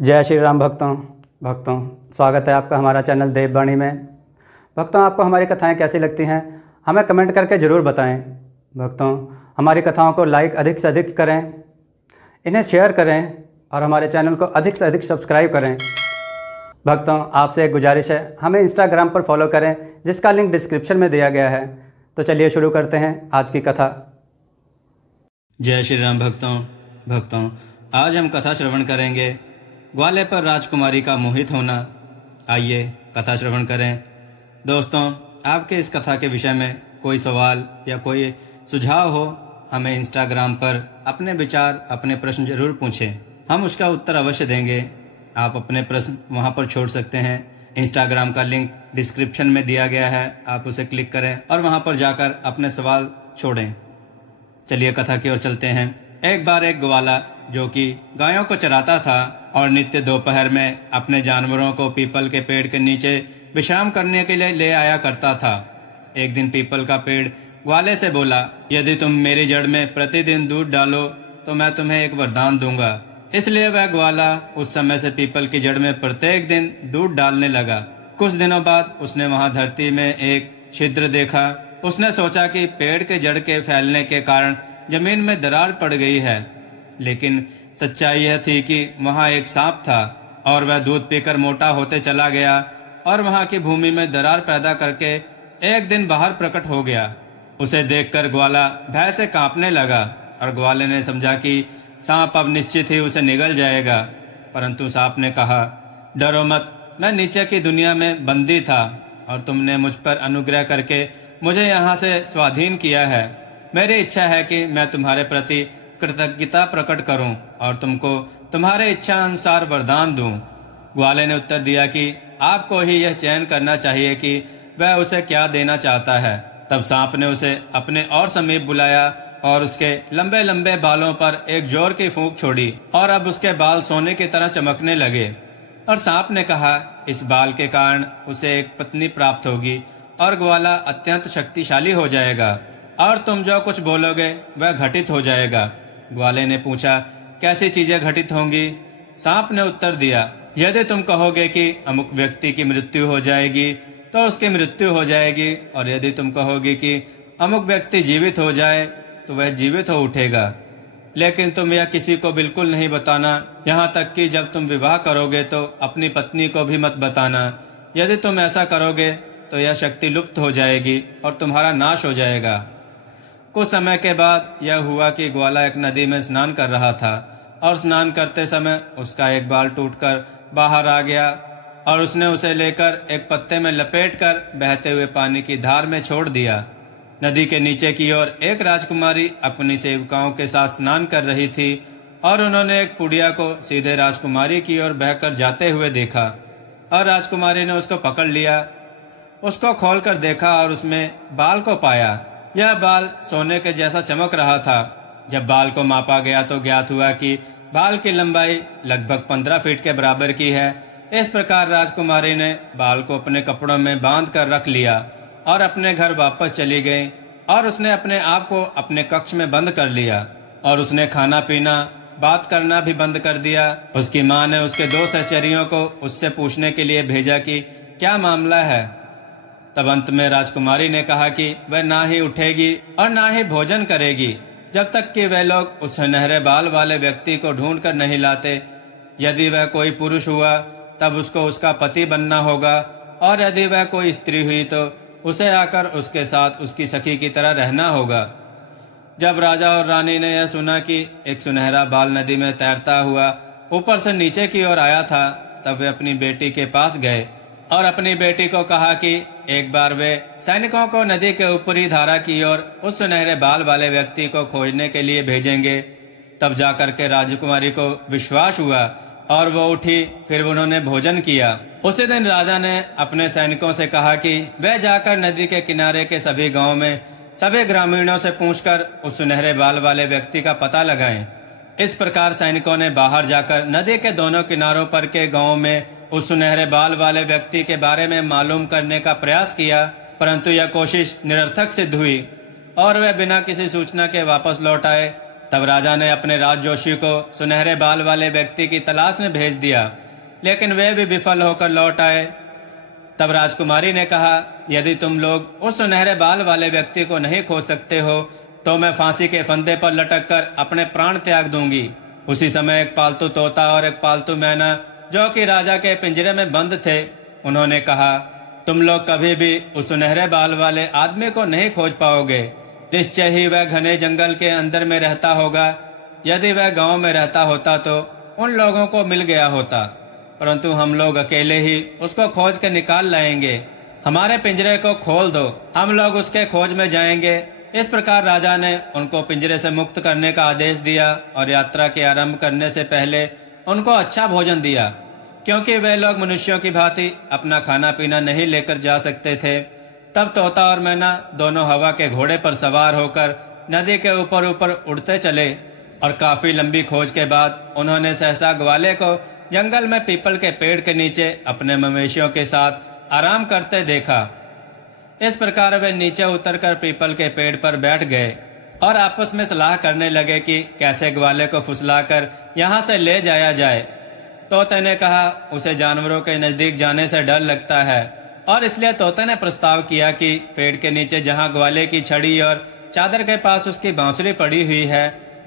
जय श्री राम भक्तों स्वागत है आपका हमारा चैनल देववाणी में। भक्तों, आपको हमारी कथाएं कैसी लगती हैं हमें कमेंट करके ज़रूर बताएं। भक्तों, हमारी कथाओं को लाइक अधिक से अधिक करें, इन्हें शेयर करें और हमारे चैनल को अधिक से अधिक सब्सक्राइब करें। भक्तों, आपसे एक गुजारिश है, हमें इंस्टाग्राम पर फॉलो करें जिसका लिंक डिस्क्रिप्शन में दिया गया है। तो चलिए शुरू करते हैं आज की कथा। जय श्री राम भक्तों, आज हम कथा श्रवण करेंगे ग्वाले पर राजकुमारी का मोहित होना। आइए कथा श्रवण करें। दोस्तों, आपके इस कथा के विषय में कोई सवाल या कोई सुझाव हो, हमें इंस्टाग्राम पर अपने विचार, अपने प्रश्न जरूर पूछें, हम उसका उत्तर अवश्य देंगे। आप अपने प्रश्न वहां पर छोड़ सकते हैं। इंस्टाग्राम का लिंक डिस्क्रिप्शन में दिया गया है, आप उसे क्लिक करें और वहां पर जाकर अपने सवाल छोड़ें। चलिए कथा की ओर चलते हैं। एक बार एक ग्वाला जो कि गायों को चराता था और नित्य दोपहर में अपने जानवरों को पीपल के पेड़ के नीचे विश्राम करने के लिए ले आया करता था। एक दिन पीपल का पेड़ ग्वाले से बोला, यदि तुम मेरी जड़ में प्रतिदिन दूध डालो तो मैं तुम्हें एक वरदान दूंगा। इसलिए वह ग्वाला उस समय से पीपल की जड़ में प्रत्येक दिन दूध डालने लगा। कुछ दिनों बाद उसने वहां धरती में एक छिद्र देखा। उसने सोचा कि पेड़ के जड़ के फैलने के कारण जमीन में दरार पड़ गई है, लेकिन सच्चाई यह थी कि वहां एक सांप था और वह दूध पीकर मोटा होते चला गया और वहां की भूमि में दरार पैदा करके एक दिन बाहर प्रकट हो गया। उसे देखकर ग्वाला भय से कांपने लगा और ग्वाले ने समझा कि सांप अब निश्चित ही उसे निगल जाएगा। परंतु सांप ने कहा, डरो मत, मैं नीचे की दुनिया में बंदी था और तुमने मुझ पर अनुग्रह करके मुझे यहाँ से स्वाधीन किया है। मेरी इच्छा है कि मैं तुम्हारे प्रति कृतज्ञता प्रकट करूं और तुमको तुम्हारे इच्छा अनुसार वरदान दूं। ग्वाले ने उत्तर दिया कि आपको ही यह चयन करना चाहिए कि वह उसे क्या देना चाहता है। तब सांप ने उसे अपने और समीप बुलाया और उसके लंबे लंबे बालों पर एक जोर की फूंक छोड़ी और अब उसके बाल सोने की तरह चमकने लगे। और सांप ने कहा, इस बाल के कारण उसे एक पत्नी प्राप्त होगी और ग्वाला अत्यंत शक्तिशाली हो जाएगा और तुम जो कुछ बोलोगे वह घटित हो जाएगा। ग्वाले ने पूछा, कैसी चीजें घटित होंगी? सांप ने उत्तर दिया, यदि तुम कहोगे कि अमुक व्यक्ति की मृत्यु हो जाएगी तो उसकी मृत्यु हो जाएगी, और यदि तुम कहोगे कि अमुक व्यक्ति जीवित हो जाए तो वह जीवित हो उठेगा। लेकिन तुम यह किसी को बिल्कुल नहीं बताना, यहाँ तक कि जब तुम विवाह करोगे तो अपनी पत्नी को भी मत बताना। यदि तुम ऐसा करोगे तो यह शक्ति लुप्त हो जाएगी और तुम्हारा नाश हो जाएगा। कुछ समय के बाद यह हुआ कि ग्वाला एक नदी में स्नान कर रहा था और स्नान करते समय उसका एक बाल टूटकर बाहर आ गया और उसने उसे लेकर एक पत्ते में लपेटकर बहते हुए पानी की धार में छोड़ दिया। नदी के नीचे की ओर एक राजकुमारी अपनी सेविकाओं के साथ स्नान कर रही थी और उन्होंने एक पुड़िया को सीधे राजकुमारी की ओर बहकर जाते हुए देखा और राजकुमारी ने उसको पकड़ लिया। उसको खोलकर देखा और उसमें बाल को पाया। यह बाल सोने के जैसा चमक रहा था। जब बाल को मापा गया तो ज्ञात हुआ कि बाल की लंबाई लगभग 15 फीट के बराबर की है। इस प्रकार राजकुमारी ने बाल को अपने कपड़ों में बांध कर रख लिया और अपने घर वापस चली गई और उसने अपने आप को अपने कक्ष में बंद कर लिया और उसने खाना पीना, बात करना भी बंद कर दिया। उसकी माँ ने उसके 2 सहचरियों को उससे पूछने के लिए भेजा कि क्या मामला है। तब अंत में राजकुमारी ने कहा कि वह ना ही उठेगी और ना ही भोजन करेगी जब तक कि वे लोग उस सुनहरे बाल वाले व्यक्ति को ढूंढ कर नहीं लाते। यदि वह कोई पुरुष हुआ तब उसको उसका पति बनना होगा, और यदि वह कोई स्त्री हुई तो उसे आकर उसके साथ उसकी सखी की तरह रहना होगा। जब राजा और रानी ने यह सुना कि एक सुनहरा बाल नदी में तैरता हुआ ऊपर से नीचे की ओर आया था, तब वे अपनी बेटी के पास गए और अपनी बेटी को कहा कि एक बार वे सैनिकों को नदी के ऊपरी धारा की ओर उस सुनहरे बाल वाले व्यक्ति को खोजने के लिए भेजेंगे। तब जाकर के राजकुमारी को विश्वास हुआ और वो उठी। फिर उन्होंने भोजन किया। उसी दिन राजा ने अपने सैनिकों से कहा कि वे जाकर नदी के किनारे के सभी गांव में सभी ग्रामीणों से पूछकर उस सुनहरे बाल वाले व्यक्ति का पता लगाएं। इस प्रकार सैनिकों ने बाहर जाकर नदी के दोनों किनारों पर के गांव में उस सुनहरे बाल वाले व्यक्ति के बारे में मालूम करने का प्रयास किया, परंतु यह कोशिश निरर्थक सिद्ध हुई और वे बिना किसी सूचना के वापस लौट आए। तब राजा ने अपने राजजोशी को सुनहरे बाल वाले व्यक्ति की तलाश में भेज दिया, लेकिन वे भी विफल होकर लौट आए। तब राजकुमारी ने कहा, यदि तुम लोग उस सुनहरे बाल वाले व्यक्ति को नहीं खोज सकते हो तो मैं फांसी के फंदे पर लटक कर अपने प्राण त्याग दूंगी। उसी समय एक पालतू तोता और एक पालतू मैना जो कि राजा के पिंजरे में बंद थे, उन्होंने कहा, तुम लोग कभी भी उस सुनहरे बाल वाले आदमी को नहीं खोज पाओगे। निश्चय ही वह घने जंगल के अंदर में रहता होगा। यदि वह गांव में रहता होता तो उन लोगों को मिल गया होता, परंतु हम लोग अकेले ही उसको खोज के निकाल लाएंगे। हमारे पिंजरे को खोल दो, हम लोग उसके खोज में जाएंगे। इस प्रकार राजा ने उनको पिंजरे से मुक्त करने का आदेश दिया और यात्रा के आरंभ करने से पहले उनको अच्छा भोजन दिया, क्योंकि वे लोग मनुष्यों की भांति अपना खाना पीना नहीं लेकर जा सकते थे। तब तोता और मैना दोनों हवा के घोड़े पर सवार होकर नदी के ऊपर ऊपर उड़ते चले और काफी लंबी खोज के बाद उन्होंने सहसा ग्वाले को जंगल में पीपल के पेड़ के नीचे अपने मवेशियों के साथ आराम करते देखा। इस प्रकार वे नीचे उतरकर पीपल के पेड़ पर बैठ गए और आपस में सलाह करने लगे कि कैसे ग्वाले को फुसलाकर यहाँ से ले जाया जाए। तोते ने कहा, उसे जानवरों के नजदीक जाने से डर लगता है और इसलिए तोते ने प्रस्ताव किया कि पेड़ के नीचे जहाँ ग्वाले की छड़ी और चादर के पास उसकी बांसुरी पड़ी हुई है,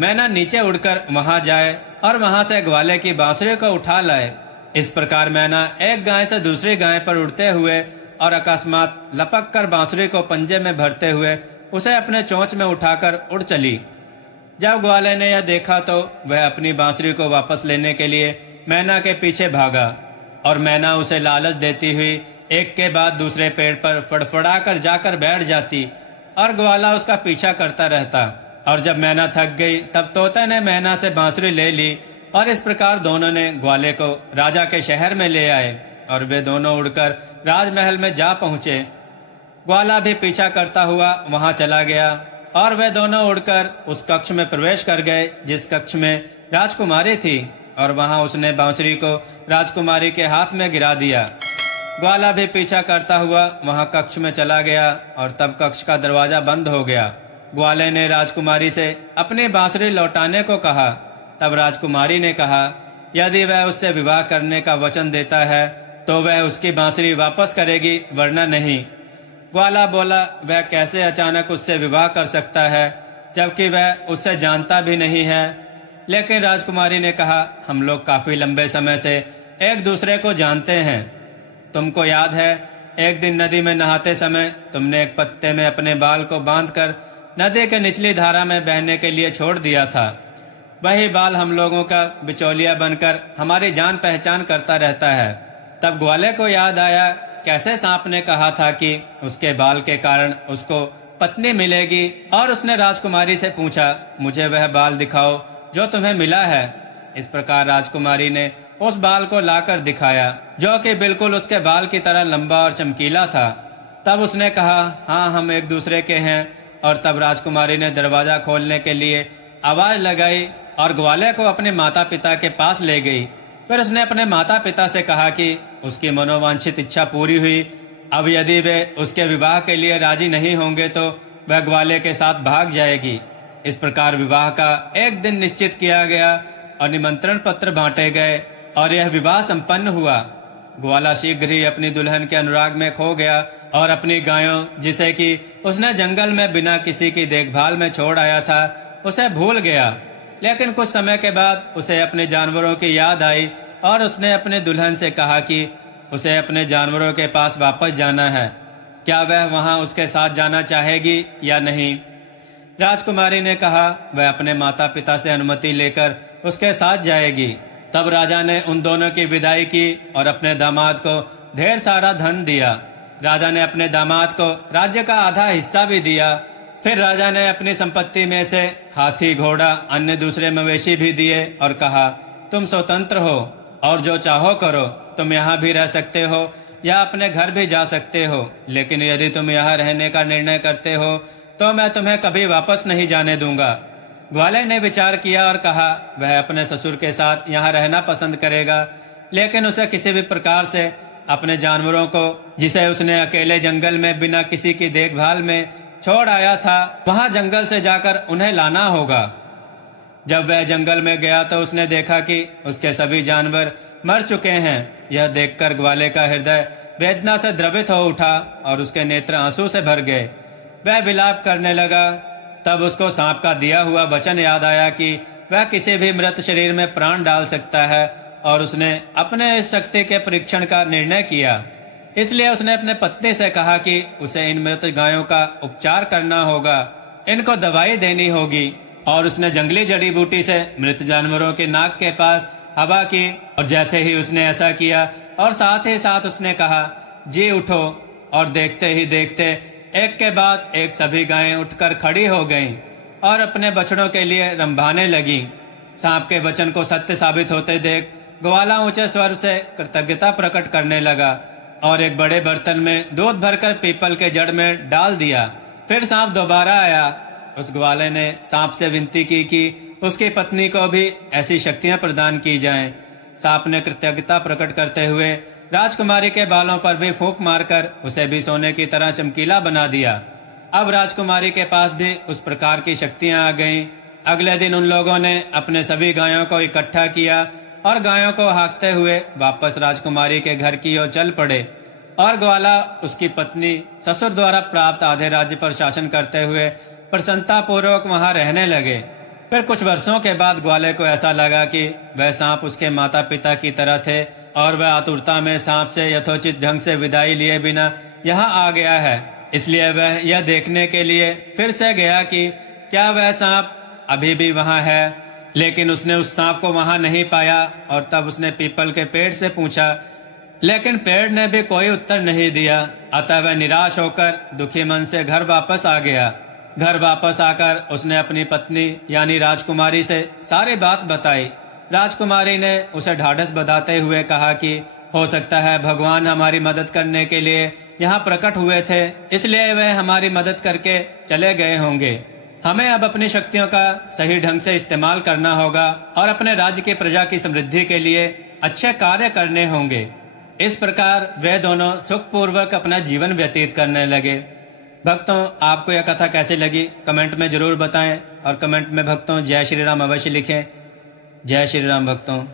मैना नीचे उड़कर वहां जाए और वहां से ग्वाले की बांसुरी को उठा लाए। इस प्रकार मैना एक गाय से दूसरी गाय पर उड़ते हुए और अकस्मात लपक कर बांसुरी को पंजे में भरते हुए उसे अपने चोंच में उठाकर उड़ चली। जब ग्वाले ने यह देखा तो वह अपनी बांसुरी को वापस लेने के लिए मैना के पीछे भागा और मैना उसे लालच देती हुई एक के बाद दूसरे पेड़ पर फड़फड़ा कर जाकर बैठ जाती और ग्वाला उसका पीछा करता रहता। और जब मैना थक गई तब तोते ने मैना से बांसुरी ले ली और इस प्रकार दोनों ने ग्वाले को राजा के शहर में ले आए और वे दोनों उड़कर राजमहल में जा पहुंचे। ग्वाला भी पीछा करता हुआ वहां चला गया और वे दोनों उड़कर उस कक्ष में प्रवेश कर गए जिस कक्ष में राजकुमारी थी, और वहां उसने बांसुरी को राजकुमारी के हाथ में गिरा दिया। ग्वाला भी पीछा करता हुआ वहां कक्ष में चला गया और तब कक्ष का दरवाजा बंद हो गया। ग्वाले ने राजकुमारी से अपनी बांसुरी लौटाने को कहा। तब राजकुमारी ने कहा, यदि वह उससे विवाह करने का वचन देता है तो वह उसकी बांसुरी वापस करेगी, वरना नहीं। ग्वाला बोला, वह कैसे अचानक उससे विवाह कर सकता है जबकि वह उससे जानता भी नहीं है। लेकिन राजकुमारी ने कहा, हम लोग काफी लंबे समय से एक दूसरे को जानते हैं। तुमको याद है, एक दिन नदी में नहाते समय तुमने एक पत्ते में अपने बाल को बांधकर नदी के निचली धारा में बहने के लिए छोड़ दिया था। वही बाल हम लोगों का बिचौलिया बनकर हमारी जान पहचान करता रहता है। तब ग्वाले को याद आया कैसे सांप ने कहा था कि उसके बाल के कारण उसको पत्नी मिलेगी, और उसने राजकुमारी से पूछा, मुझे वह बाल दिखाओ जो तुम्हें मिला है। इस प्रकार राजकुमारी ने उस बाल को लाकर दिखाया जो कि बिल्कुल उसके बाल की तरह लंबा और चमकीला था। तब उसने कहा, हाँ, हम एक दूसरे के हैं। और तब राजकुमारी ने दरवाजा खोलने के लिए आवाज लगाई और ग्वाले को अपने माता पिता के पास ले गई। फिर उसने अपने माता पिता से कहा कि उसकी मनोवांछित इच्छा पूरी हुई। अब यदि वे उसके विवाह के लिए राजी नहीं होंगे तो वह ग्वाले के साथ भाग जाएगी। इस प्रकार विवाह का एक दिन निश्चित किया गया और निमंत्रण पत्र बांटे गए और यह विवाह संपन्न हुआ। ग्वाला शीघ्र ही अपनी दुल्हन के अनुराग में खो गया और अपनी गायों, जिसे कि उसने जंगल में बिना किसी की देखभाल में छोड़ आया था, उसे भूल गया। लेकिन कुछ समय के बाद उसे अपने जानवरों की याद आई और उसने अपने दुल्हन से कहा कि उसे अपने जानवरों के पास वापस जाना है। क्या वह वहां उसके साथ जाना चाहेगी या नहीं? राजकुमारी ने कहा वह अपने माता पिता से अनुमति लेकर उसके साथ जाएगी। तब राजा ने उन दोनों की विदाई की और अपने दामाद को ढेर सारा धन दिया। राजा ने अपने दामाद को राज्य का आधा हिस्सा भी दिया। फिर राजा ने अपनी संपत्ति में से हाथी, घोड़ा, अन्य दूसरे मवेशी भी दिए और कहा, तुम स्वतंत्र हो और जो चाहो करो। तुम यहाँ भी रह सकते हो या अपने घर भी जा सकते हो, लेकिन यदि तुम यहाँ रहने का निर्णय करते हो तो मैं तुम्हें कभी वापस नहीं जाने दूंगा। ग्वाले ने विचार किया और कहा वह अपने ससुर के साथ यहाँ रहना पसंद करेगा, लेकिन उसे किसी भी प्रकार से अपने जानवरों को, जिसे उसने अकेले जंगल में बिना किसी की देखभाल में छोड़ आया था, वहां जंगल से जाकर उन्हें लाना होगा। जब वह जंगल में गया तो उसने देखा कि उसके सभी जानवर मर चुके हैं। यह देखकर ग्वाले का हृदय वेदना से द्रवित हो उठा और उसके नेत्र आंसू से भर गए। वह विलाप करने लगा। तब उसको सांप का दिया हुआ वचन याद आया कि वह किसी भी मृत शरीर में प्राण डाल सकता है, और उसने अपने इस शक्ति के परीक्षण का निर्णय किया। इसलिए उसने अपने पत्नी से कहा कि उसे इन मृत गायों का उपचार करना होगा, इनको दवाई देनी होगी। और उसने जंगली जड़ी बूटी से मृत जानवरों के नाक के पास हवा की, और जैसे ही उसने ऐसा किया और साथ ही साथ उसने कहा, जी उठो, और देखते ही देखते एक के बाद एक सभी गायें उठकर खड़ी हो गईं और अपने बछड़ों के लिए रंभाने लगी। सांप के वचन को सत्य साबित होते देख ग्वाला ऊंचे स्वर से कृतज्ञता प्रकट करने लगा और एक बड़े बर्तन में दूध भरकर पीपल के जड़ में डाल दिया। फिर सांप दोबारा आया। उस ग्वाले ने सांप से विनती की कि उसकी पत्नी को भी ऐसी शक्तियां प्रदान की जाएं। सांप ने कृतज्ञता प्रकट करते हुए राजकुमारी के बालों पर भी फूंक मारकर उसे भी सोने की तरह चमकीला बना दिया। अब राजकुमारी के पास भी उस प्रकार की शक्तियां आ गईं। अगले दिन उन लोगों ने अपने सभी गायों को इकट्ठा किया और गायों को हाँकते हुए वापस राजकुमारी के घर की ओर चल पड़े। और ग्वाला उसकी पत्नी ससुर द्वारा प्राप्त आधे राज्य पर शासन करते हुए प्रसन्नता पूर्वक वहां रहने लगे। फिर कुछ वर्षों के बाद ग्वाले को ऐसा लगा कि वह सांप उसके माता पिता की तरह थे, और वह आतुरता में सांप से यथोचित ढंग से विदाई लिए बिना यहाँ आ गया है। इसलिए वह यह देखने के लिए फिर से गया कि क्या वह सांप अभी भी वहाँ है। लेकिन उसने उस सांप को वहाँ नहीं पाया, और तब उसने पीपल के पेड़ से पूछा, लेकिन पेड़ ने भी कोई उत्तर नहीं दिया। अतः वह निराश होकर दुखी मन से घर वापस आ गया। घर वापस आकर उसने अपनी पत्नी यानी राजकुमारी से सारी बात बताई। राजकुमारी ने उसे ढाढ़स बंधाते हुए कहा कि हो सकता है भगवान हमारी मदद करने के लिए यहाँ प्रकट हुए थे, इसलिए वह हमारी मदद करके चले गए होंगे। हमें अब अपनी शक्तियों का सही ढंग से इस्तेमाल करना होगा और अपने राज्य की प्रजा की समृद्धि के लिए अच्छे कार्य करने होंगे। इस प्रकार वे दोनों सुखपूर्वक अपना जीवन व्यतीत करने लगे। भक्तों, आपको यह कथा कैसी लगी कमेंट में जरूर बताएं, और कमेंट में भक्तों जय श्री राम अवश्य लिखें। जय श्री राम भक्तों।